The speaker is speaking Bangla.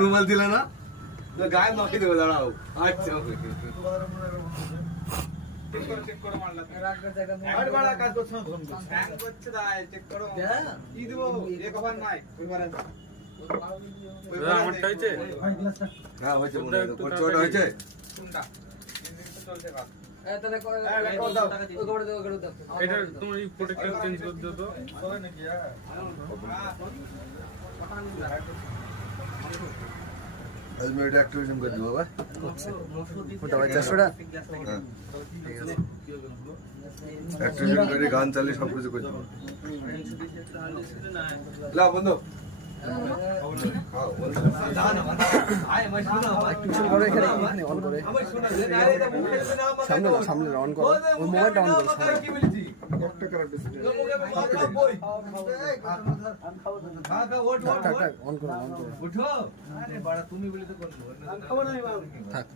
রুমাল দিলে না গায়ে মাখি দেবে দাঁড়াও। আচ্ছা एक्टिवेशन कर दो भाई ওটা ভাই 400 एक्टिवेशन করে গান চালিয়ে সব কিছু করে দেবো। লা বন্ধু অ্যাক্টিভেশন করো এখানে অন করে সামনে অন করো ওই মোবাইলটা অন করো একটা কালার ডিসপ্লে অন করো উঠো আরে বাড়া তুমি বলি তো করবো থাক